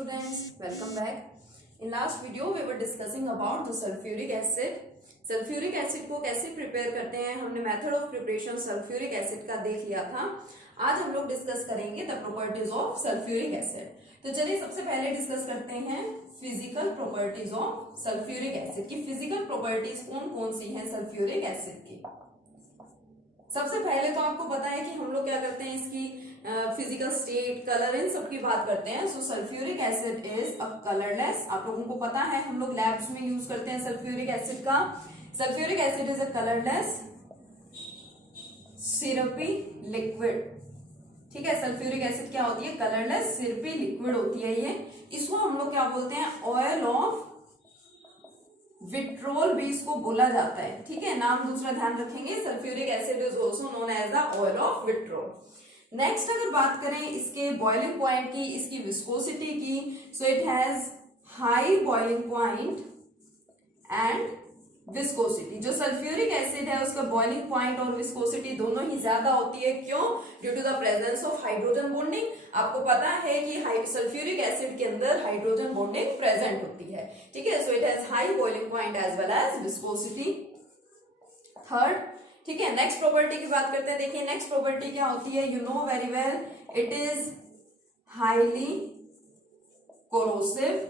students, welcome back. In last video we were discussing about the sulfuric acid. Sulphuric acid को कैसे prepare करते हैं, हमने method of preparation sulphuric acid का देख लिया था. आज हम लोग डिस्कस करेंगे the properties of sulphuric acid. तो चलिए सबसे पहले डिस्कस करते हैं physical properties of sulphuric acid की. फिजिकल प्रॉपर्टीज कौन कौन सी हैं सल्फ्यूरिक एसिड की. सबसे पहले तो आपको पता है कि हम लोग क्या करते हैं, इसकी फिजिकल स्टेट, कलर, इन सब की बात करते हैं. So sulphuric acid is a colourless. आप लोगों को पता है हम लोग लैब्स में यूज करते हैं सल्फ्यूरिक एसिड का. Sulphuric acid is a colourless syrupy liquid. ठीक है, सल्फ्यूरिक एसिड क्या होती है, कलरलेस सिरपी लिक्विड होती है ये. इसको हम लोग क्या बोलते हैं, ऑयल ऑफ विट्रोल भी इसको बोला जाता है. ठीक है, नाम दूसरा ध्यान रखेंगे. Sulphuric acid is also known as the oil of vitriol. Next अगर बात करें इसके बॉइलिंग पॉइंट की, इसकी विस्कोसिटी की, सो it has high boiling point and viscosity. जो सल्फ्यूरिक एसिड है उसका बॉइलिंग पॉइंट और विस्कोसिटी दोनों ही ज्यादा होती है. क्यों? Due to the presence of hydrogen bonding. आपको पता है कि सल्फ्यूरिक एसिड के अंदर हाइड्रोजन बॉन्डिंग प्रेजेंट होती है. ठीक है, so it has high boiling point as well as viscosity. Third, ठीक है, नेक्स्ट प्रॉपर्टी की बात करते हैं. देखिए नेक्स्ट प्रॉपर्टी क्या होती है, you know very well, it is highly corrosive.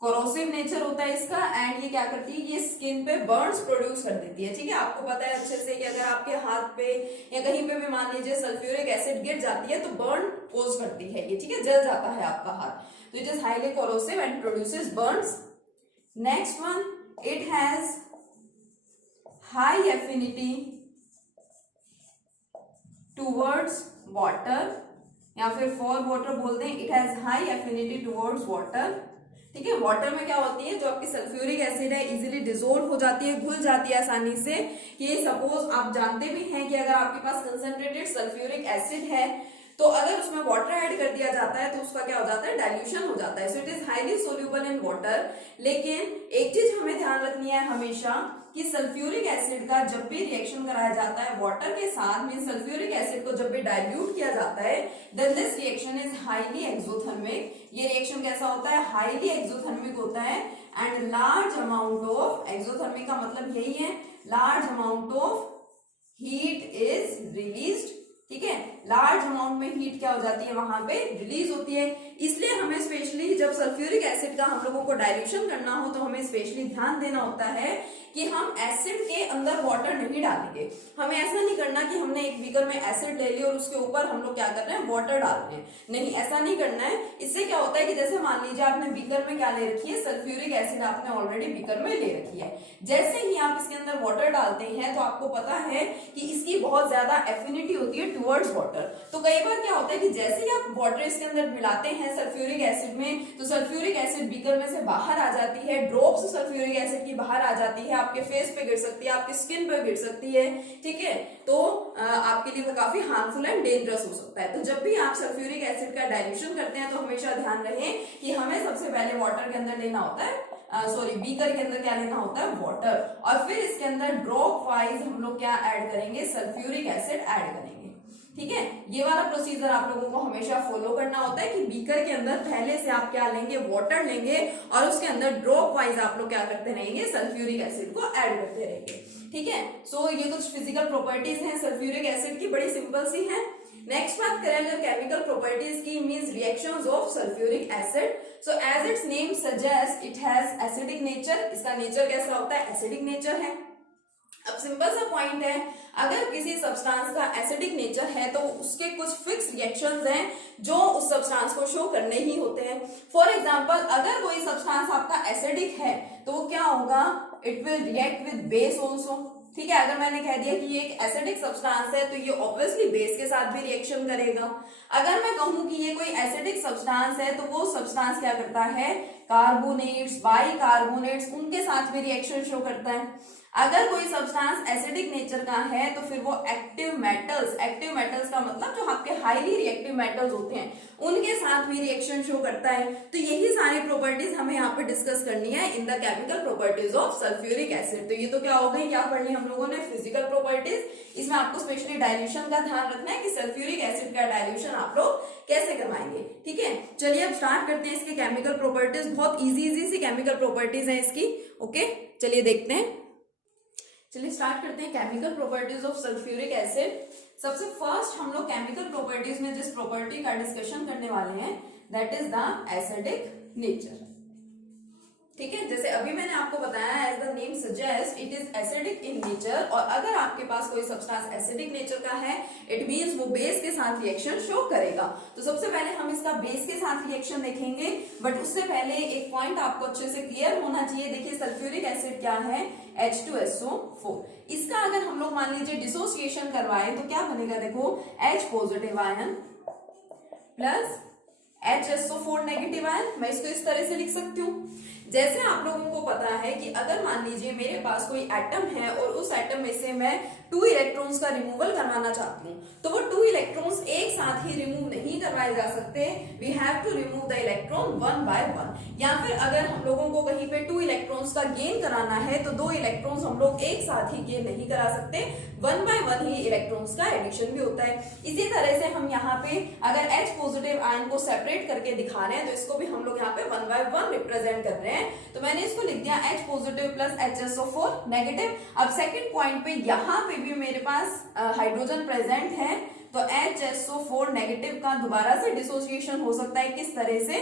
Corrosive nature होता है इसका. एंड ये क्या करती है, ये स्किन पे बर्न्स प्रोड्यूस कर देती है. ठीक है, आपको पता है अच्छे से कि अगर आपके हाथ पे या कहीं पे भी मान लीजिए सल्फ्यूरिक एसिड गिर जाती है तो बर्न कोज करती है ये. ठीक है, जल जाता है आपका हाथ. तो it is highly corrosive and produces Burns. Next one, it has high affinity towards water या फिर फॉर वाटर बोल दें. It has high affinity towards water. ठीक है, वाटर में क्या होती है, जो आपकी सल्फ्यूरिक एसिड है इजीली डिसोल्व हो जाती है, घुल जाती है आसानी से. कि सपोज आप जानते भी हैं कि अगर आपके पास कंसंट्रेटेड सल्फ्यूरिक एसिड है तो अगर उसमें वाटर ऐड कर दिया जाता है तो उसका क्या हो जाता है, डाइल्यूशन हो जाता है. So it is highly soluble in water. लेकिन एक चीज हमें ध्यान रखनी है हमेशा कि सल्फ्यूरिक एसिड का जब भी रिएक्शन कराया जाता है वाटर के साथ, मीन सल्फ्यूरिक एसिड को जब भी डाइल्यूट किया जाता है, then this reaction is highly exothermic. ये रिएक्शन कैसा होता है, हाईली एक्सोथर्मिक होता है. And large amount of, exothermic का मतलब यही है, large amount of heat is released. ठीक है, लार्ज अमाउंट में हीट क्या हो जाती है, वहां पे रिलीज होती है. इसलिए हमें स्पेशली जब सल्फ्यूरिक एसिड का हम लोगों को डाइल्यूशन करना हो तो हमें स्पेशली ध्यान देना होता है कि हम एसिड के अंदर वाटर नहीं डालेंगे. हमें ऐसा नहीं करना कि हमने एक बीकर में एसिड ले लिया और उसके ऊपर हम लोग क्या कर रहे हैं, वाटर डाल रहे हैं. नहीं, ऐसा नहीं करना है. इससे क्या होता है कि जैसे मान लीजिए आपने बीकर में क्या ले रखी है, सल्फ्यूरिक एसिड आपने ऑलरेडी बीकर में ले रखी है. जैसे ही आप इसके अंदर वाटर डालते हैं तो आपको पता है कि इसकी बहुत ज्यादा एफिनिटी होती है टुवर्ड्स वाटर. तो कई बार क्या होता है कि जैसे ही आप वाटर इसके अंदर मिलाते हैं सल्फ्यूरिक एसिड में, तो सल्फ्यूरिक एसिड बीकर में से बाहर आ जाती है. ड्रॉप्स सल्फ्यूरिक एसिड की बाहर आ जाती है, आपके फेस पे गिर सकती है, आपकी स्किन पे गिर सकती है. ठीक है, तो आपके लिए वो काफी हार्मफुल एंड डेंजरस हो सकता है. तो जब भी आप सल्फ्यूरिक एसिड का डाइल्यूशन करते हैं तो हमेशा ध्यान रहे कि हमें सबसे पहले वाटर के अंदर लेना होता है, बीकर के अंदर क्या लेना होता है, वाटर. और फिर इसके अंदर ड्रॉप वाइज हम लोग क्या ऐड करेंगे, सल्फ्यूरिक एसिड ऐड करेंगे. ठीक है, ये वाला प्रोसीजर आप लोगों को हमेशा फॉलो करना होता है कि बीकर के अंदर पहले से आप क्या लेंगे, वाटर लेंगे और उसके अंदर ड्रॉप वाइज आप लोग क्या करते रहेंगे, सल्फ्यूरिक एसिड को ऐड करते रहेंगे. ठीक है, सो ये कुछ फिजिकल प्रॉपर्टीज हैं सल्फ्यूरिक एसिड की, बड़ी सिंपल सी है. नेक्स्ट बात करें अगर केमिकल प्रॉपर्टीज की, means reactions of sulphuric acid. So as its name suggest, it has acidic nature. इसका नेचर कैसा होता है, एसिडिक नेचर है. अब सिंपल सा पॉइंट है, अगर किसी सब्सटेंस का एसिडिक नेचर है तो उसके कुछ फिक्स रिएक्शंस हैं जो उस सब्सटेंस को शो करने ही होते हैं. फॉर एग्जांपल, अगर कोई सब्सटेंस आपका एसिडिक है तो वो क्या होगा, it will react with base also. ठीक है, अगर मैंने कह दिया कि ये एक एसिडिक सब्सटेंस है तो ये ऑब्वियसली बेस के साथ भी रिएक्शन करेगा. अगर मैं कहूं कि ये कोई एसिडिक सब्सटेंस है तो वो सब्सटेंस क्या करता है, कार्बोनेट्स, बाइकार्बोनेट्स, उनके साथ भी रिएक्शन शो करता है. अगर कोई सब्सटेंस एसिडिक नेचर का है तो फिर वो एक्टिव मेटल्स का मतलब जो आपके हाईली रिएक्टिव मेटल्स होते हैं उनके साथ भी रिएक्शन शो करता है. तो यही सारी प्रॉपर्टीज हमें यहाँ पे डिस्कस करनी है in the chemical properties of sulphuric acid. तो ये तो क्या हो गई, क्या पढ़ ली हम लोगों ने, फिजिकल प्रॉपर्टीज. इसमें आपको स्पेशली डाइल्यूशन का ध्यान रखना है कि सल्फ्यूरिक एसिड का डाइल्यूशन आप लोग कैसे करवाएंगे. ठीक है, चलिए अब स्टार्ट करते हैं इसके केमिकल प्रॉपर्टीज। बहुत इजी सी केमिकल प्रॉपर्टीज हैं इसकी। ओके, चलिए देखते हैं। चलिए स्टार्ट करते हैं chemical properties of sulphuric acid. सबसे फर्स्ट हम लोग केमिकल प्रॉपर्टीज में जिस प्रॉपर्टी का डिस्कशन करने वाले हैं that is the acidic nature. ठीक है, जैसे अभी मैंने आपको बताया as the name suggest it is acidic in nature, और अगर आपके पास कोई सब्सटेंस एसिडिक नेचर का है इट मींस वो बेस के साथ रिएक्शन शो करेगा। तो सबसे पहले हम इसका बेस के साथ रिएक्शन देखेंगे, बट उससे पहले एक पॉइंट आपको अच्छे से क्लियर होना चाहिए। देखिए सल्फ्यूरिक एसिड क्या है, H2SO4। इसका अगर हम लोग मान लीजिए डिसोसिएशन करवाए तो क्या बनेगा, देखो H positive ion plus HSO4 negative ion. मैं इसको इस तरह से लिख सकती हूँ। जैसे आप लोगों को पता है कि अगर मान लीजिए मेरे पास कोई एटम है और उस एटम में से मैं 2 इलेक्ट्रॉन्स का रिमूवल करवाना चाहती हूँ, तो वो 2 इलेक्ट्रॉन्स एक साथ ही रिमूव नहीं करवाए जा सकते। We have to remove the electron one by one. या फिर अगर हम लोगों को कहीं पे 2 इलेक्ट्रॉन्स का गेन कराना है तो 2 इलेक्ट्रॉन्स हम लोग एक साथ ही गेन नहीं करा सकते, one by one he electrons का एडिशन भी होता है। इसी तरह से हम यहाँ पे अगर H पॉजिटिव आयन को सेपरेट करके दिखा रहे हैं तो इसको भी हम लोग यहाँ पे वन बाय वन रिप्रेजेंट कर रहे हैं। तो मैंने इसको लिख दिया H positive plus HSO4 negative. अब सेकंड पॉइंट पे यहाँ पे भी मेरे पास हाइड्रोजन प्रेजेंट है, तो HSO4 नेगेटिव का दोबारा से डिसोसिएशन हो सकता है किस तरह से,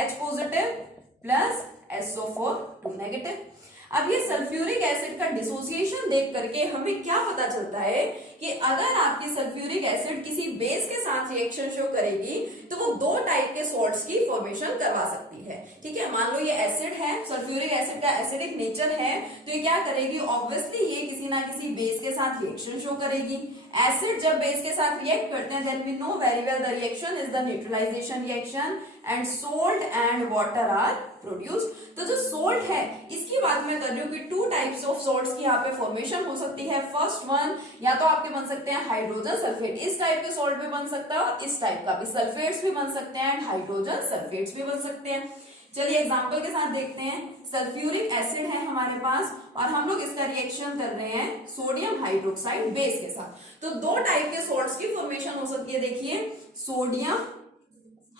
H positive plus SO4 negative. अब ये सल्फ्यूरिक एसिड का डिसोसिएशन देख करके हमें क्या पता चलता है कि अगर आपकी सल्फ्यूरिक एसिड किसी बेस के साथ रिएक्शन शो करेगी तो वो 2 टाइप के सॉल्ट्स की फॉर्मेशन करवा सकती है। ठीक है, मान लो ये एसिड है, सल्फ्यूरिक एसिड का एसिडिक नेचर है, तो ये क्या करेगी, ऑब्वियसली ये किसी ना किसी बेस के साथ रिएक्शन शो करेगी। एसिड जब बेस के साथ रिएक्ट करते हैं then we know very well the reaction is the neutralisation reaction and salt and water are produce. तो जो सोल्ट है इसकी बात मैं कर रही हूँ कि 2 टाइप्स ऑफ सॉल्ट्स की यहाँ पे फॉर्मेशन हो सकती है। फर्स्ट वन या तो आपके बन सकते हैं हाइड्रोजन सल्फेट, इस टाइप के सॉल्ट भी बन सकता है, और इस टाइप का भी सल्फेट्स भी बन सकते हैं एंड हाइड्रोजन सल्फेट्स भी बन सकते हैं। चलिए एग्जांपल के साथ देखते हैं। सल्फ्यूरिक एसिड है हमारे पास और हम लोग इसका रिएक्शन कर रहे हैं सोडियम हाइड्रोक्साइड बेस के साथ। तो 2 टाइप के सॉल्ट्स की फॉर्मेशन हो सकती है। देखिए सोडियम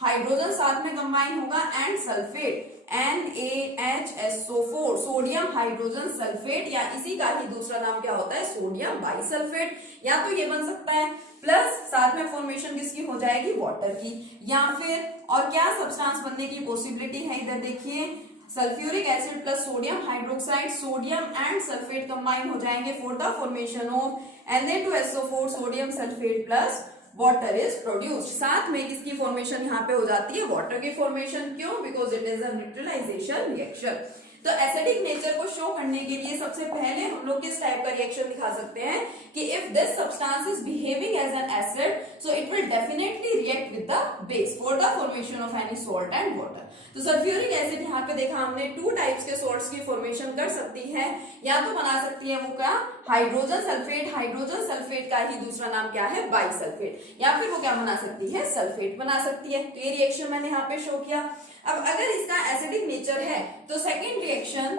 हाइड्रोजन साथ में कंबाइन होगा and sulphate NaHSO4 sodium hydrogen sulphate, या इसी का ही दूसरा नाम क्या होता है, सोडियम बाइसल्फेट। या तो ये बन सकता है, प्लस साथ में फॉर्मेशन किसकी हो जाएगी, वाटर की। या फिर और क्या सब्सटेंस बनने की पॉसिबिलिटी है, इधर देखिए sulphuric acid plus sodium hydroxide, sodium and sulphate combine हो जाएंगे for the formation of Na2SO4 sodium sulphate plus water is produced. साथ में किसकी फॉर्मेशन यहाँ पे हो जाती है, वाटर की फॉर्मेशन। क्यों, because it is a neutralisation reaction. तो एसिडिक नेचर को शो करने के लिए सबसे पहले हम लोग किस टाइप का रिएक्शन दिखा सकते हैं कि if this substance is behaving as an acid so it will definitely react with the base for the formation of any salt and water. तो सल्फ्यूरिक एसिड यहाँ पे देखा हमने 2 टाइप्स के सॉल्ट्स की फॉर्मेशन कर सकती है। या तो बना सकती है वो क्या, हाइड्रोजन सल्फेट, हाइड्रोजन सल्फेट का ही दूसरा नाम क्या है, बाइसल्फेट। या फिर वो क्या बना सकती है, सल्फेट बना सकती है। तो ये रिएक्शन मैंने यहाँ पे शो किया। अब अगर इसका एसिडिक नेचर है तो second reaction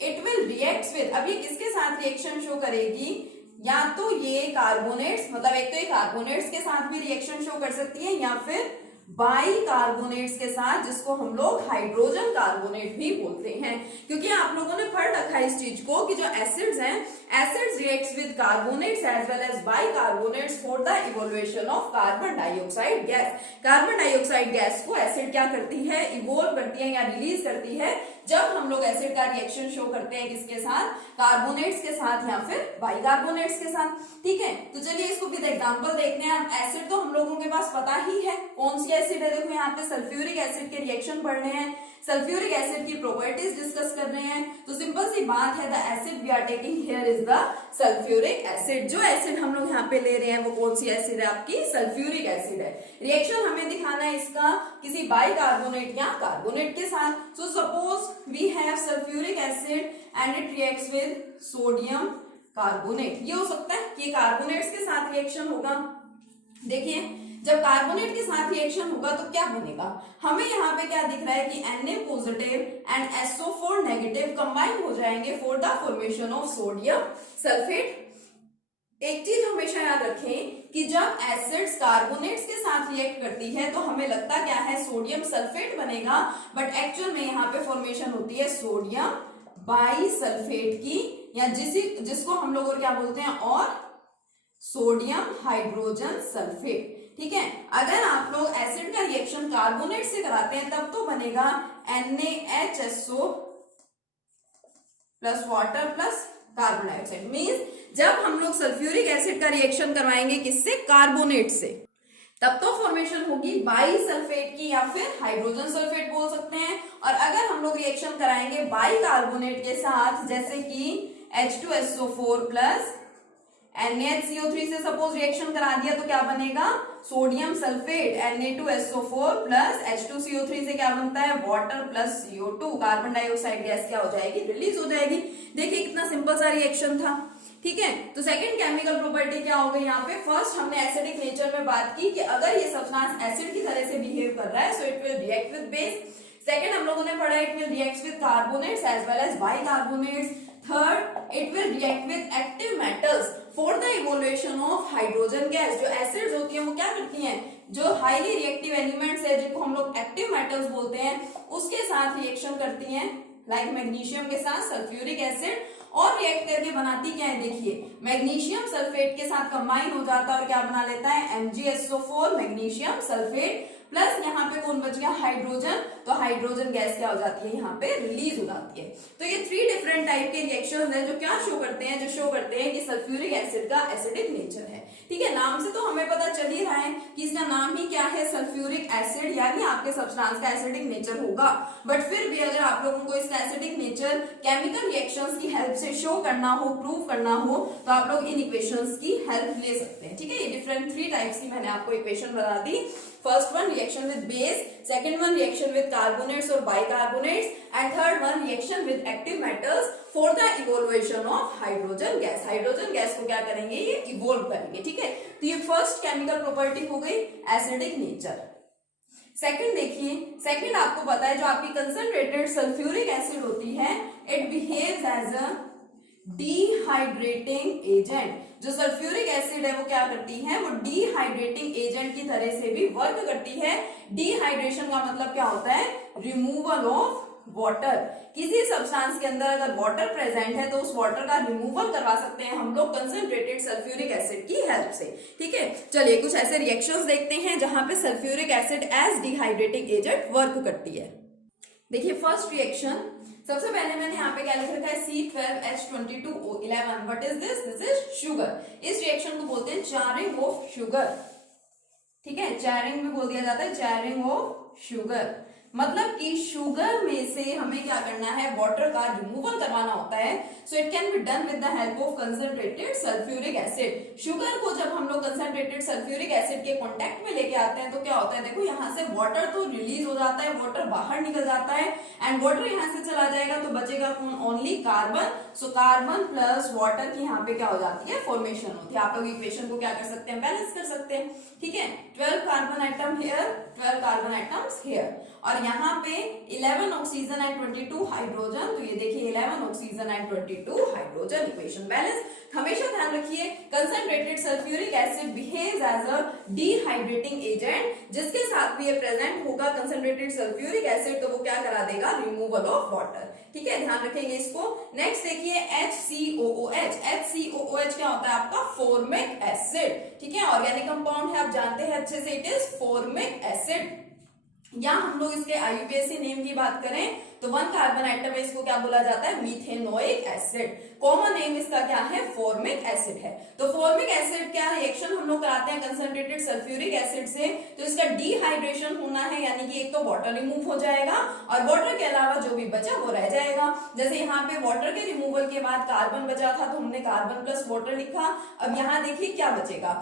it will react with, अब ये किसके साथ रिएक्शन शो करेगी, या तो ये कार्बोनेट्स, मतलब एक तो ये कार्बोनेट्स के साथ भी रिएक्शन शो कर सकती है, या फिर बाइकार्बोनेट्स के साथ, जिसको हम लोग हाइड्रोजन कार्बोनेट भी बोलते हैं। क्योंकि आप लोगों ने पढ़ रखा है इस चीज को कि जो एसिड्स हैं, acids reacts with carbonates as well as bicarbonates for the evolution of carbon dioxide gas. Carbon dioxide gas को एसिड क्या करती है, इवोल्व करती है या रिलीज करती है जब हम लोग एसिड का रिएक्शन शो करते हैं किसके साथ, कार्बोनेट्स के साथ या फिर बाइकार्बोनेट्स के साथ। ठीक है, तो चलिए इसको विद एग्जांपल देखते हैं। एसिड तो हम लोगों के पास पता ही है कौन सी एसिड है। देखो यहाँ पे सल्फ्यूरिक एसिड के रिएक्शन पढ़ रहे हैं, सल्फ्यूरिक एसिड की प्रॉपर्टीज डिस्कस कर रहे हैं। तो सिंपल सी बात है, the acid we are taking here is the sulphuric acid. जो एसिड हम लोग यहाँ पे ले रहे हैं वो कौन सी एसिड है, आपकी सल्फ्यूरिक एसिड है। रिएक्शन हमें दिखाना है इसका किसी बाइकार्बोनेट या कार्बोनेट के साथ। So suppose we have sulphuric acid and it reacts with sodium carbonate. ये हो सकता है कि कार्बोनेट्स के साथ रिएक्शन होगा। देखिए जब कार्बोनेट के साथ रिएक्शन होगा तो क्या बनेगा, हमें यहाँ पे क्या दिख रहा है कि Na positive and SO4 negative combine हो जाएंगे for the formation of sodium sulphate. एक चीज हमेशा याद रखें कि जब एसिड्स कार्बोनेट्स के साथ रिएक्ट करती है तो हमें लगता क्या है सोडियम सल्फेट बनेगा, बट एक्चुअल में यहाँ पे फॉर्मेशन होती है सोडियम बाइसल्फेट की, या जिसको हम लोग और क्या बोलते हैं, और सोडियम हाइड्रोजन सल्फेट। ठीक है, अगर आप लोग एसिड का रिएक्शन कार्बोनेट से कराते हैं तब तो बनेगा NaHSO plus water plus carbon dioxide. Means जब हम लोग सल्फ्यूरिक एसिड का रिएक्शन करवाएंगे किससे, कार्बोनेट से, तब तो फॉर्मेशन होगी बाइसल्फेट की, या फिर हाइड्रोजन सल्फेट बोल सकते हैं। और अगर हम लोग रिएक्शन कराएंगे बाइकार्बोनेट के साथ, जैसे कि H2SO4 प्लस NaHCO3 से सपोज रिएक्शन करा दिया तो क्या बनेगा, sodium sulphate Na2SO4 plus H2CO3 से क्या बनता है, water plus CO2, carbon dioxide gas क्या हो जाएगी, रिलीज हो जाएगी। देखिए कितना सिंपल सा रिएक्शन था। ठीक है, तो सेकंड केमिकल प्रॉपर्टी क्या हो गई यहाँ पे, फर्स्ट हमने एसिडिक नेचर में बात की कि अगर ये सब्सटेंस एसिड की तरह से बिहेव कर रहा है so it will react with base. Second हम लोगों ने पढ़ा it will react with carbonates as well as bicarbonates. Third it will react with active metals for the evolution of hydrogen gas. जो एसिड्स होती हैं वो क्या करती हैं, जो हाईली रिएक्टिव एलिमेंट्स है जिनको हम लोग एक्टिव मेटल्स बोलते हैं उसके साथ रिएक्शन करती हैं, लाइक मैग्नीशियम के साथ सल्फ्यूरिक एसिड, और रिएक्ट करके बनाती क्या है, देखिए मैग्नीशियम सल्फेट के साथ कंबाइन हो जाता है और क्या बना लेता है, MgSO4 मैग्नीशियम सल्फेट, प्लस यहाँ पे कौन बच गया, हाइड्रोजन, तो हाइड्रोजन गैस क्या हो जाती है, यहाँ पे रिलीज हो जाती है। तो ये 3 डिफरेंट टाइप के रिएक्शंस हैं जो क्या शो करते हैं, जो शो करते हैं कि सल्फ्यूरिक एसिड का एसिडिक नेचर है। ठीक है, नाम से तो हमें पता चल ही रहा है कि इसका नाम ही क्या है, सल्फ्यूरिक एसिड, यानी आपके सब्सटेंस का एसिडिक नेचर होगा। बट फिर भी अगर आप लोगों को इसका एसिडिक नेचर केमिकल रिएक्शंस की हेल्प से शो करना हो, प्रूव करना हो, तो आप लोग इन इक्वेशंस की हेल्प ले सकते हैं। ठीक है, ये डिफरेंट 3 टाइप्स की मैंने आपको इक्वेशन बता दी। First one reaction with base, second one reaction with carbonates और bicarbonates, and third one reaction with active metals for the evolution of hydrogen gas. Hydrogen gas को क्या करेंगे, ये इवोल्व करेंगे। ठीक है, तो ये फर्स्ट केमिकल प्रॉपर्टी हो गई एसिडिक नेचर। सेकंड देखिए, सेकंड आपको पता है जो आपकी कंसंट्रेटेड सल्फ्यूरिक एसिड होती है, it behaves as a dehydrating agent. जो सल्फ्यूरिक एसिड है वो क्या करती है, वो डिहाइड्रेटिंग एजेंट की तरह से भी वर्क करती है। डिहाइड्रेशन का मतलब क्या होता है, रिमूवल ऑफ वाटर। किसी सब्सटेंस के अंदर अगर वाटर प्रेजेंट है तो उस वाटर का रिमूवल करवा सकते हैं हम लोग कंसंट्रेटेड सल्फ्यूरिक एसिड की हेल्प से। ठीक है, चलिए कुछ ऐसे रिएक्शंस देखते हैं जहां पे sulphuric acid as dehydrating agent work करती है। देखिए फर्स्ट रिएक्शन, सबसे पहले मैंने यहाँ पे क्या लिख रखा है, C12H22O11। What is this, this is sugar. इस रिएक्शन को बोलते हैं चारिंग ऑफ शुगर। ठीक है, चारिंग में बोल दिया जाता है चारिंग ऑफ शुगर, मतलब कि शुगर में से हमें क्या करना है, वाटर का रिमूवल करवाना होता है। So it can be done with the help of concentrated sulphuric acid. Sugar को जब हम लोग कंसंट्रेटेड सल्फ्यूरिक एसिड के कांटेक्ट में लेके आते हैं तो क्या होता है, देखो यहाँ से वाटर तो रिलीज हो जाता है, वाटर बाहर निकल जाता है, एंड वाटर यहाँ से चला जाएगा तो बचेगा कौन, only carbon. So carbon plus water की यहाँ पे क्या हो जाती है, फॉर्मेशन होती है। आप लोग इक्वेशन को क्या कर सकते हैं, बैलेंस कर सकते हैं। ठीक है, 12 carbon atom here, 12 carbon atoms here, और यहाँ पे 11 ऑक्सीजन एंड 22 हाइड्रोजन। तो ये देखिए 11 oxygen and 22 hydrogen, equation balance. हमेशा ध्यान रखिए concentrated sulphuric acid behaves as a dehydrating agent. जिसके साथ भी ये प्रेजेंट होगा कंसंट्रेटेड सल्फ्यूरिक एसिड तो वो क्या करा देगा, रिमूवल ऑफ वाटर। ठीक है, ध्यान रखेंगे इसको। नेक्स्ट देखिए HCOOH। HCOOH क्या होता है आपका, फॉर्मिक एसिड। ठीक है, ऑर्गेनिक कंपाउंड है, आप जानते हैं अच्छे से, इट इज फॉर्मिक एसिड। या हम लोग इसके IUPAC नेम की बात करें तो 1 कार्बन एटम है, इसको क्या बोला जाता है, मीथेनोइक एसिड। कॉमन नेम इसका क्या है, फॉर्मिक एसिड है। तो फॉर्मिक एसिड क्या रिएक्शन हम लोग कराते हैं कंसंट्रेटेड सल्फ्यूरिक एसिड से, तो इसका डिहाइड्रेशन होना है, यानी कि एक तो वाटर रिमूव हो जाएगा और वाटर के अलावा जो भी बचा वो रह जाएगा। जैसे यहाँ पे वाटर के रिमूवल के बाद कार्बन बचा था तो हमने कार्बन प्लस वाटर लिखा। अब यहाँ देखिए क्या बचेगा,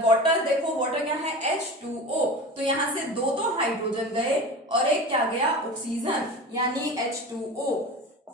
वाटर। देखो वाटर क्या है, H2O, तो यहां से 2 हाइड्रोजन गए और एक क्या गया, ऑक्सीजन, यानी H2O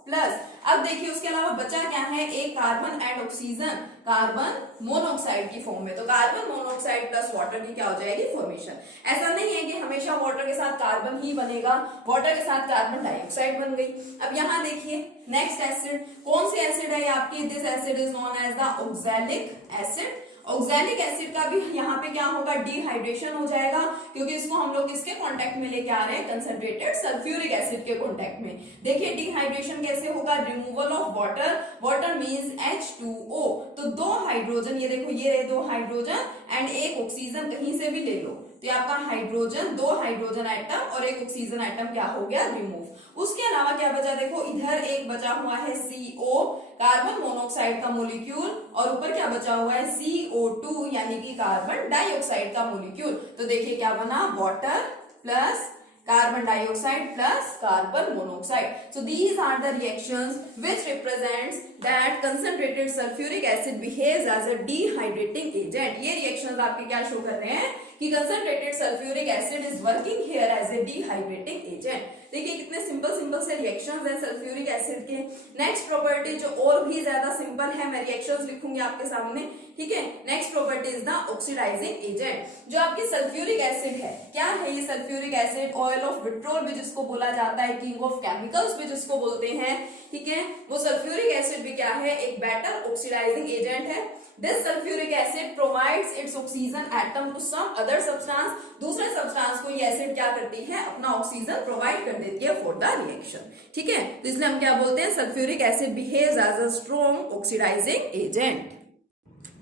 प्लस। अब देखिए उसके अलावा बचा क्या है, एक carbon and oxygen, carbon monoxide की फॉर्म में। तो कार्बन मोनोऑक्साइड प्लस वाटर की क्या हो जाएगी, फॉर्मेशन। ऐसा नहीं है कि हमें हमेशा वाटर के साथ कार्बन ही बनेगा, वाटर के साथ कार्बन डाइऑक्साइड बन गई। अब यहाँ देखिए नेक्स्ट एसिड, कौन सी एसिड है आपकी, this acid is known as the oxalic acid. Oxalic acid का भी यहाँ पे क्या होगा, डिहाइड्रेशन हो जाएगा, क्योंकि इसको हम लोग किसके कांटेक्ट में लेके आ रहे हैं, कंसंट्रेटेड सल्फ्यूरिक एसिड के कांटेक्ट में। देखिए डिहाइड्रेशन कैसे होगा, removal of water, water means H2O, तो दो हाइड्रोजन, ये देखो ये रहे दो हाइड्रोजन एंड एक ऑक्सीजन, कहीं से भी ले लो, तो ये आपका हाइड्रोजन, दो हाइड्रोजन आइटम और एक ऑक्सीजन आइटम क्या हो गया, रिमूव। उसके अलावा क्या बचा, देखो इधर एक बचा हुआ है CO, कार्बन मोनोऑक्साइड का मोलिक्यूल, और ऊपर क्या बचा हुआ है CO2 यानी कि कार्बन डाइऑक्साइड का मोलिक्यूल। तो देखिए क्या बना, water plus carbon dioxide plus carbon monoxide. So these are the reactions which represents that concentrated sulfuric acid behaves as a dehydrating agent. ये reactions आपके क्या शो कर रहे हैं कि concentrated sulfuric acid is working here as a dehydrating agent. देखिए कितने simple से रिएक्शंस हैं सल्फ्यूरिक एसिड के। नेक्स्ट प्रॉपर्टी जो और भी ज्यादा सिंपल है, मैं रिएक्शंस लिखूंगी आपके सामने, ठीक है। Next property is the oxidising agent. जो आपकी सल्फ्यूरिक एसिड है, क्या है ये sulphuric acid, oil of vitriol भी जिसको बोला जाता है, किंग ऑफ केमिकल्स भी जिसको बोलते हैं, ठीक है। वो सल्फ्यूरिक एसिड भी क्या है, एक बेटर ऑक्सीडाइजिंग एजेंट है। This sulfuric acid provides its oxygen atom to some other substance. दूसरे सब्सटेंस को ये एसिड क्या करती है, अपना ऑक्सीजन प्रोवाइड कर देती है फॉर द रिएक्शन, ठीक है। तो इसलिए हम क्या बोलते हैं, sulphuric acid behaves as a strong oxidising agent.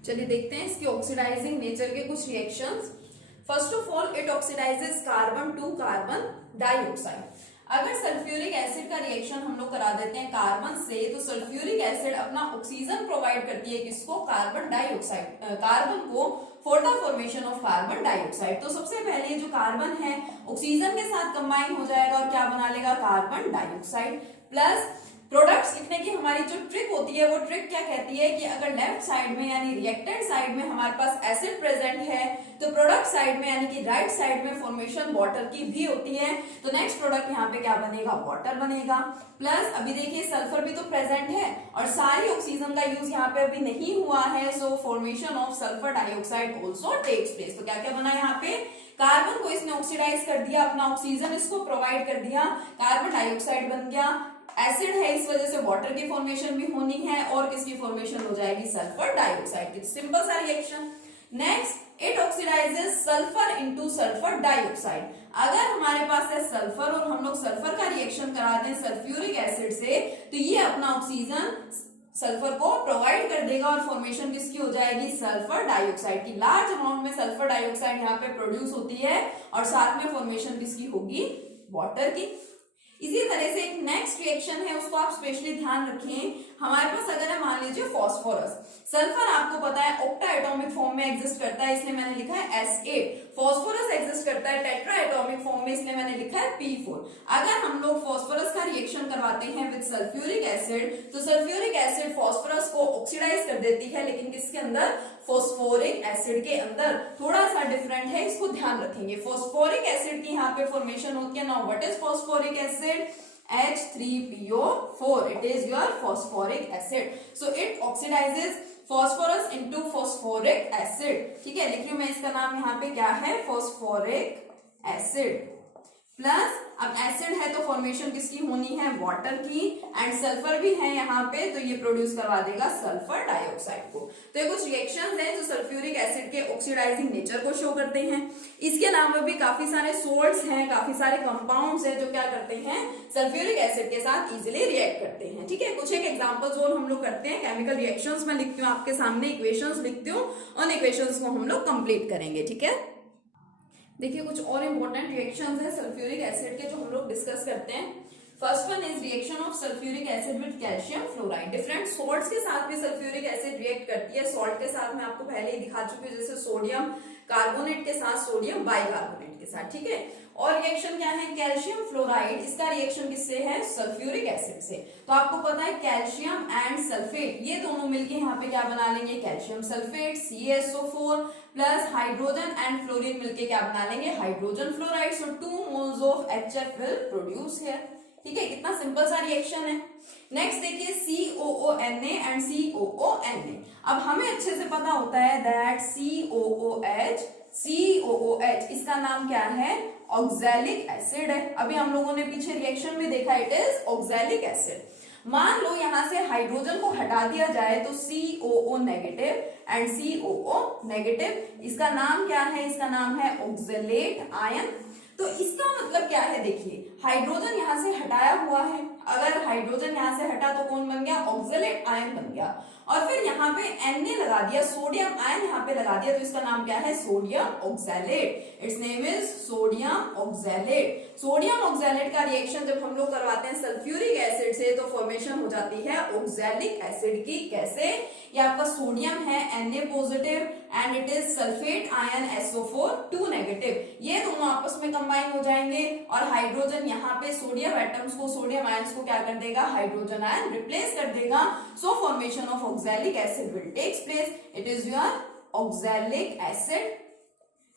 चलिए देखते हैं इसके ऑक्सीडाइजिंग नेचर के कुछ reactions. First of all it oxidises carbon to carbon dioxide. अगर सल्फ्यूरिक एसिड का रिएक्शन हम लोग करा देते हैं कार्बन से, तो सल्फ्यूरिक एसिड अपना ऑक्सीजन प्रोवाइड करती है किसको, कार्बन डाइऑक्साइड, कार्बन को for the formation of carbon dioxide. तो सबसे पहले जो कार्बन है ऑक्सीजन के साथ कंबाइन हो जाएगा और क्या बना लेगा, कार्बन डाइऑक्साइड। प्लस प्रोडक्ट्स लिखने की हमारी जो ट्रिक होती है, वो ट्रिक क्या कहती है कि अगर लेफ्ट साइड में यानी रिएक्टेंट साइड में हमारे पास एसिड प्रेजेंट है, तो प्रोडक्ट साइड में यानी कि राइट साइड में फॉर्मेशन वाटर की भी होती है। तो नेक्स्ट प्रोडक्ट यहाँ पे क्या बनेगा, वाटर बनेगा। प्लस अभी देखिए सल्फर भी तो प्रेजेंट है और सारी ऑक्सीजन का यूज यहाँ पे अभी नहीं हुआ है, so formation of sulphur dioxide also takes place. तो क्या क्या बना यहाँ पे, कार्बन को इसने ऑक्सीडाइज कर दिया, अपना ऑक्सीजन इसको प्रोवाइड कर दिया, कार्बन डाइऑक्साइड बन गया, एसिड है इस वजह से वाटर की फॉर्मेशन भी होनी है, और किसकी फॉर्मेशन हो जाएगी, सल्फर डाइऑक्साइड की। सिंपल सा reaction. Next it oxidises sulphur into sulphur dioxide. अगर हमारे पास है सल्फर और हम लोग सल्फर का रिएक्शन कराते हैं सल्फ्यूरिक एसिड से, तो ये अपना ऑक्सीजन सल्फर को प्रोवाइड कर देगा और फॉर्मेशन किसकी हो जाएगी, सल्फर डाइऑक्साइड की। लार्ज अमाउंट में सल्फर डाइऑक्साइड यहाँ पे प्रोड्यूस होती है और साथ में फॉर्मेशन किसकी होगी, वाटर की। इसी तरह से एक नेक्स्ट रिएक्शन है, उसको आप स्पेशली ध्यान रखें। हमारे पास अगर है मान लीजिए फास्फोरस, सल्फर आपको पता है ऑक्टा एटॉमिक फॉर्म में एग्जिस्ट करता है, इसलिए मैंने लिखा है S8। फास्फोरस एग्जिस्ट करता है टेट्रा एटॉमिक फॉर्म में, इसलिए मैंने लिखा है P4। अगर हम लोग फास्फोरस का रिएक्शन करवाते हैं विद सल्फ्यूरिक एसिड, तो सल्फ्यूरिक एसिड फास्फोरस को ऑक्सीडाइज कर देती है, लेकिन किसके अंदर, फास्फोरिक एसिड के अंदर। थोड़ा सा डिफरेंट है, इसको ध्यान रखेंगे। फास्फोरिक एसिड की यहाँ पे फॉर्मेशन होती है। Now what is phosphoric acid, H3PO4, it is your phosphoric acid. So it oxidizes phosphorus into phosphoric acid. ठीक है, लिखिए मैं इसका नाम यहाँ पे क्या है, phosphoric acid। प्लस अब एसिड है तो फॉर्मेशन किसकी होनी है, वाटर की, एंड सल्फर भी है यहाँ पे, तो ये प्रोड्यूस करवा देगा सल्फर डाइऑक्साइड को। तो ये कुछ रिएक्शंस हैं जो सल्फ्यूरिक एसिड के ऑक्सीडाइजिंग नेचर को शो करते हैं। इसके अलावा भी काफी सारे सोल्ट्स हैं, काफी सारे कंपाउंड्स हैं जो क्या करते हैं, सल्फ्यूरिक एसिड के साथ इजिली रिएक्ट करते हैं। ठीक है, कुछ एक एग्जाम्पल्स और हम लोग करते हैं। केमिकल रिएक्शंस में लिखती हूँ आपके सामने, इक्वेशंस लिखती हूँ, उन इक्वेशंस को हम लोग कंप्लीट करेंगे। ठीक है, देखिए कुछ और इंपॉर्टेंट रिएक्शंस हैं सल्फ्यूरिक एसिड के जो हम लोग डिस्कस करते हैं। First one is reaction of sulphuric acid with calcium fluoride. Different salts के साथ भी सल्फ्यूरिक एसिड रिएक्ट करती है। सॉल्ट के साथ मैं आपको पहले ही दिखा चुकी हूँ, जैसे सोडियम कार्बोनेट के साथ सोडियम बाइकार्बोनेट के साथ। ठीक है, और रिएक्शन क्या है, कैल्शियम फ्लोराइड, इसका रिएक्शन किससे है, सल्फ्यूरिक एसिड से। तो आपको पता है कैल्शियम एंड सल्फेट ये दोनों मिलके यहाँ पे क्या बना लेंगे, calcium sulphate CaSO4 plus hydrogen and fluorine मिलके क्या बना लेंगे, hydrogen fluoride. So 2 moles of HF will produce here. ठीक है, कितना सिंपल सा रिएक्शन है। नेक्स्ट देखिए COONA एंड COONA। अब हमें अच्छे से पता होता है दैट COOH COOH, इसका नाम क्या है? ऑक्सैलिक एसिड है। अभी हम लोगों ने पीछे रिएक्शन में देखा, इट इज ऑक्सैलिक एसिड। मान लो यहां से हाइड्रोजन को हटा दिया जाए तो COO negative and COO negative, इसका नाम क्या है? इसका नाम है ऑक्सलेट आयन। तो इसका मतलब क्या है? देखिए, हाइड्रोजन यहां से हटाया हुआ है, अगर हाइड्रोजन यहां से हटा तो कौन बन गया? ऑक्सलेट आयन बन गया। और फिर यहाँ पे Na लगा दिया, सोडियम आयन यहाँ पे लगा दिया, तो इसका नाम क्या है? Sodium oxalate. It's name is sodium oxalate. Sodium oxalate का रिएक्शन जब हम लोग करवाते हैं सल्फ्यूरिक एसिड से तो फॉर्मेशन हो जाती है ऑक्सैलिक एसिड की। कैसे? ये आपका सोडियम है Na positive and it is sulphate ion SO4 2 negative, ये दोनों आपस में कंबाइन हो जाएंगे और हाइड्रोजन यहाँ पे सोडियम एटम्स को, सोडियम आयंस को क्या कर देगा? हाइड्रोजन आयन रिप्लेस कर देगा। So formation of oxalic acid will takes place. It is your oxalic acid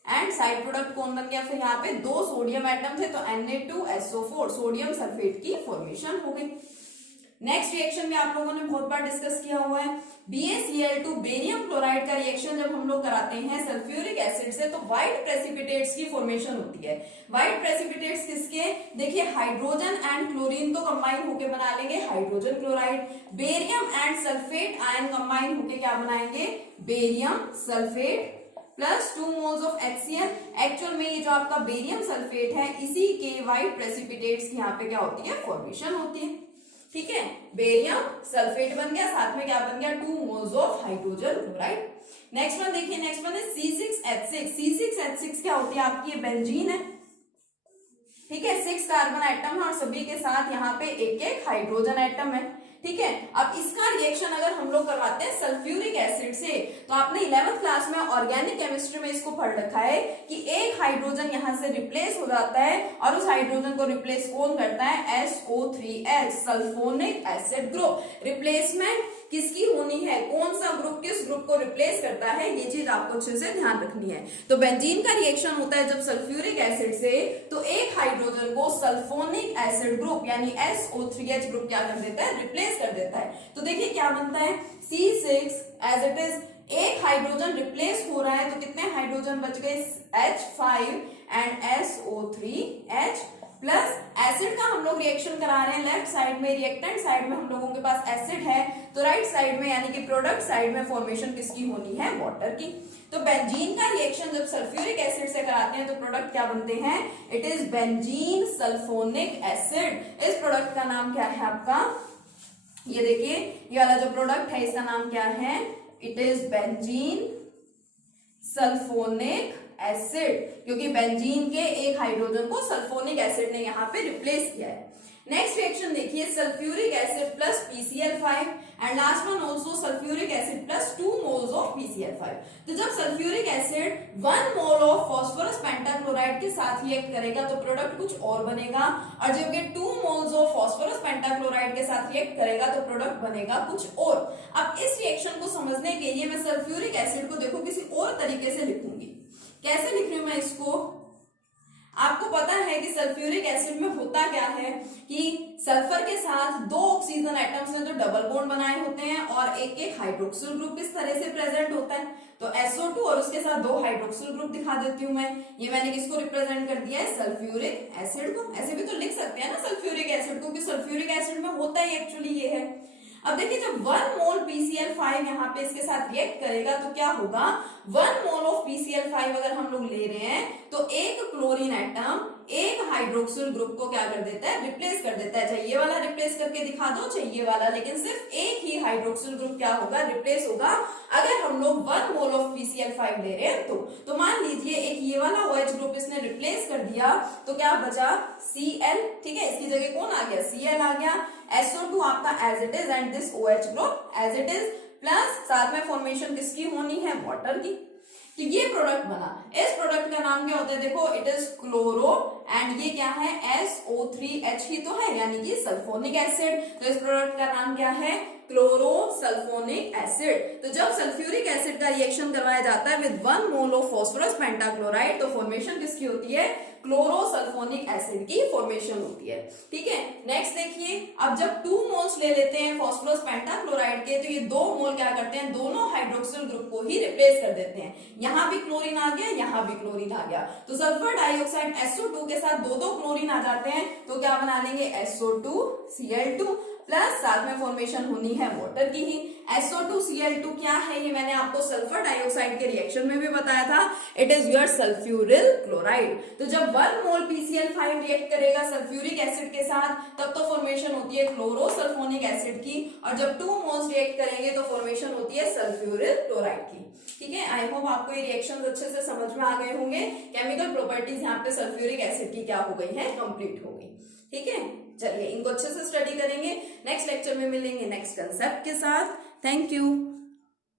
and side product कौन बन गया? फिर यहाँ पे दो सोडियम एटम थे तो Na2SO4 सोडियम सल्फेट की फॉर्मेशन हो गई। नेक्स्ट रिएक्शन में आप लोगों ने बहुत बार डिस्कस किया हुआ है, BaCl2 बेरियम क्लोराइड का रिएक्शन जब हम लोग कराते हैं सल्फ्यूरिक एसिड से तो व्हाइट प्रेसिपिटेट्स की फॉर्मेशन होती है। व्हाइट प्रेसिपिटेट्स किसके? देखिए, हाइड्रोजन एंड क्लोरीन तो कंबाइन होके बना लेंगे hydrogen chloride, barium and sulphate ion combine होके क्या बनाएंगे? Barium sulphate plus 2 moles of HCl। Actual में ये जो आपका बेरियम सल्फेट है इसी के व्हाइट प्रेसिपिटेट्स की यहाँ पे क्या होती है? फॉर्मेशन होती है। ठीक है, बेरियम सल्फेट बन गया, साथ में क्या बन गया? 2 moles of hydrogen chloride. Next one देखिए, नेक्स्ट वन है C6H6। C6H6 क्या होती है? आपकी ये बेंजीन है। ठीक है, 6 कार्बन एटम है और सभी के साथ यहाँ पे एक एक हाइड्रोजन एटम है। ठीक है, अब इसका रिएक्शन अगर हम लोग करवाते हैं सल्फ्यूरिक एसिड से तो आपने 11th क्लास में ऑर्गेनिक केमिस्ट्री में इसको पढ़ रखा है कि एक हाइड्रोजन यहां से रिप्लेस हो जाता है और उस हाइड्रोजन को रिप्लेस कौन करता है? SO3H sulphonic acid group. Replacement किसकी होनी है? कौन सा ग्रुप किस ग्रुप को रिप्लेस करता है? ये चीज आपको अच्छे से ध्यान रखनी है। तो बेंजीन का रिएक्शन होता है जब सल्फ्यूरिक एसिड से तो एक हाइड्रोजन को सल्फोनिक एसिड ग्रुप यानी SO3H ग्रुप क्या कर देता है? रिप्लेस कर देता है। तो देखिए क्या बनता है? C6 एज इट इज, एक हाइड्रोजन रिप्लेस हो रहा है तो कितने हाइड्रोजन बच गए? H5 and SO3H plus acid का हम लोग रिएक्शन करा रहे हैं लेफ्ट साइड में, रिएक्टेंट साइड में हम लोगों के पास एसिड है तो राइट साइड में यानी कि प्रोडक्ट साइड में फॉर्मेशन किसकी होनी है? वाटर की। तो बेंजीन का रिएक्शन जब सल्फ्यूरिक एसिड से कराते हैं तो प्रोडक्ट क्या बनते हैं? It is benzene sulphonic acid. इस प्रोडक्ट का नाम क्या है आपका? ये देखिए, ये वाला जो प्रोडक्ट है इसका नाम क्या है? It is benzene sulphonic acid, क्योंकि बेंजीन के एक हाइड्रोजन को सल्फोनिक एसिड ने यहाँ पे रिप्लेस किया है। नेक्स्ट रिएक्शन देखिए, sulphuric acid plus PCl5 and last one also sulphuric acid plus 2 moles of PCl5। तो जब sulphuric acid 1 mole of phosphorus pentachloride के साथ रिएक्ट करेगा तो प्रोडक्ट कुछ और बनेगा, और जब ये 2 मोल्स ऑफ फास्फोरस पेंटाक्लोराइड के साथ रिएक्ट करेगा तो प्रोडक्ट बनेगा कुछ और। अब इस रिएक्शन को समझने के लिए मैं सल्फ्यूरिक एसिड को देखो किसी और तरीके से लिखूंगी। कैसे लिख रही हूं मैं इसको? आपको पता है कि सल्फ्यूरिक एसिड में होता क्या है कि सल्फर के साथ दो ऑक्सीजन एटम्स ने तो डबल बॉन्ड बनाए होते हैं और एक एक हाइड्रोक्सिल ग्रुप इस तरह से प्रेजेंट होता है। तो SO2 और उसके साथ दो हाइड्रोक्सिल ग्रुप दिखा देती हूं मैं। ये मैंने किसको रिप्रेजेंट कर दिया है? सल्फ्यूरिक एसिड को। ऐसे भी तो लिख सकते हैं ना सल्फ्यूरिक एसिड को, कि सल्फ्यूरिक एसिड में होता ही एक्चुअली ये है। अब देखिए, जब 1 मोल PCl5 यहाँ पे इसके साथ रिएक्ट करेगा तो क्या होगा? 1 मोल ऑफ PCl5 अगर हम लोग ले रहे हैं तो एक क्लोरीन एटम एक हाइड्रोक्सिल ग्रुप को क्या कर देता है? रिप्लेस कर देता है। चाहे ये वाला रिप्लेस करके दिखा दो चाहे ये वाला, लेकिन सिर्फ एक ही हाइड्रोक्सिल ग्रुप क्या होगा? रिप्लेस होगा। अगर हम लोग 1 मोल ऑफ PCl5 ले रहे हैं तो मान लीजिए एक ये वाला OH ग्रुप इसने रिप्लेस कर दिया तो क्या बचा? Cl। ठीक है, इसकी जगह कौन आ गया? Cl आ गया। SO2 आपका as it is and this OH group as it is, plus साथ में फॉर्मेशन किसकी होनी है? वाटर की। तो ये प्रोडक्ट बना। इस प्रोडक्ट का नाम क्या होता है? देखो, इट इज क्लोरो एंड ये क्या है? SO3H ही तो है, यानी कि सल्फोनिक एसिड। तो इस प्रोडक्ट का नाम क्या है? क्लोरोसल्फोनिक एसिड। तो जब सल्फ्यूरिक एसिड का रिएक्शन करवाया जाता है with 1 mole of phosphorus pentachloride, तो फॉर्मेशन किसकी होती है? क्लोरोसल्फोनिक एसिड की फॉर्मेशन होती है। ठीक है, नेक्स्ट देखिए, अब जब 2 मोल्स ले लेते हैं फास्फोरस पेंटाक्लोराइड के, तो ये 2 मोल क्या करते हैं? दोनों हाइड्रोक्सिल ग्रुप को ही रिप्लेस कर देते हैं। यहां भी क्लोरीन आ गया, यहां भी क्लोरीन आ गया, तो सल्फर डाइऑक्साइड SO2 के साथ दो क्लोरीन आ जाते हैं, तो क्या बना लेंगे? SO2Cl2 प्लस साथ में फॉर्मेशन होनी है वाटर की ही। SO2Cl2 क्या है? ये मैंने आपको सल्फर डाइऑक्साइड के रिएक्शन में भी बताया था, it is your sulphuryl chloride. तो जब 1 मोल PCl5 रिएक्ट करेगा सल्फ्यूरिक एसिड के साथ, तब तो फॉर्मेशन होती है क्लोरोसल्फोनिक एसिड की, और जब 2 मोल्स रिएक्ट करेंगे तो फॉर्मेशन होती है सल्फ्यूरिल क्लोराइड की। ठीक है, आई होप आपको ये रिएक्शंस अच्छे से समझ में आ गए होंगे। केमिकल प्रॉपर्टीज यहाँ पे सल्फ्यूरिक एसिड की क्या हो गई है? कंप्लीट हो गई। ठीक है, चलिए इनको अच्छे से स्टडी करेंगे। नेक्स्ट लेक्चर में मिलेंगे नेक्स्ट कंसेप्ट के साथ। Thank you.